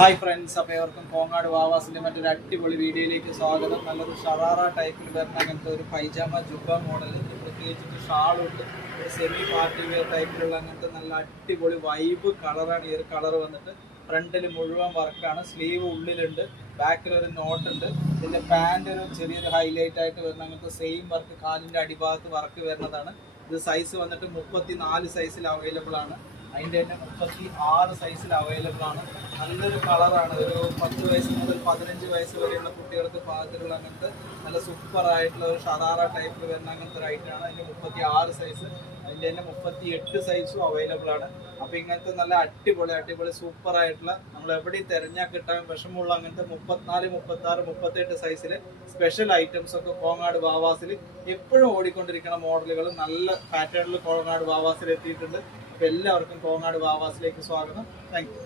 Hi friends, അപ്പോൾ ഇവർക്കും കോങ്ങാട് വാവാസിൻ്റെ മറ്റൊരു അടിപൊളി വീഡിയോയിലേക്ക് സ്വാഗതം. നല്ലൊരു ഷറാറ ടൈപ്പിൽ വരുന്ന അങ്ങനത്തെ ഒരു പൈജാമ ജുബ മോഡൽ, പ്രത്യേകിച്ചിട്ട് ഷാളുണ്ട്, ഒരു സെമി പാർട്ടി വെയർ ടൈപ്പിലുള്ള അങ്ങനത്തെ നല്ല അടിപൊളി വൈബ് കളറാണ്. ഈ ഒരു കളർ വന്നിട്ട് ഫ്രണ്ടിൽ മുഴുവൻ വർക്കാണ്, സ്ലീവ് ഉള്ളിലുണ്ട്, ബാക്കിൽ ഒരു നോട്ടുണ്ട്. ഇതിൻ്റെ പാൻറ് ഒരു ചെറിയൊരു ഹൈലൈറ്റ് ആയിട്ട് വരുന്ന അങ്ങനത്തെ സെയിം വർക്ക് കാലിൻ്റെ അടിഭാഗത്ത് വർക്ക് വരുന്നതാണ്. ഇത് സൈസ് വന്നിട്ട് 34 സൈസിൽ അവൈലബിൾ ആണ്. അതിൻ്റെ തന്നെ 36 സൈസിൽ അവൈലബിൾ ആണ്. നല്ലൊരു കളറാണ്. ഒരു 10 വയസ്സ് മുതൽ 15 വയസ്സ് വരെയുള്ള കുട്ടികൾക്ക് പാകത്തിലുള്ള അങ്ങനത്തെ നല്ല സൂപ്പർ ആയിട്ടുള്ള ഒരു ഷറാറ ടൈപ്പിൽ വരുന്ന അങ്ങനത്തെ ഒരു ഐറ്റമാണ്. അതിൻ്റെ 36 സൈസ്, അതിൻ്റെ തന്നെ 38 സൈസും അവൈലബിൾ ആണ്. അപ്പോൾ ഇങ്ങനത്തെ നല്ല അടിപൊളി സൂപ്പർ ആയിട്ടുള്ള, നമ്മൾ എവിടെയും തിരഞ്ഞാൽ കിട്ടാൻ വിഷമമുള്ള അങ്ങനത്തെ 34, 36, 38 സൈസിൽ സ്പെഷ്യൽ ഐറ്റംസ് ഒക്കെ കോങ്ങാട് വാവാസിൽ എപ്പോഴും ഓടിക്കൊണ്ടിരിക്കുന്ന മോഡലുകൾ നല്ല പാറ്റേണിൽ കോങ്ങാട് വാവാസിൽ എത്തിയിട്ടുണ്ട്. അപ്പോൾ എല്ലാവർക്കും കോങ്ങാട് വാവാസിലേക്ക് സ്വാഗതം. Thank you.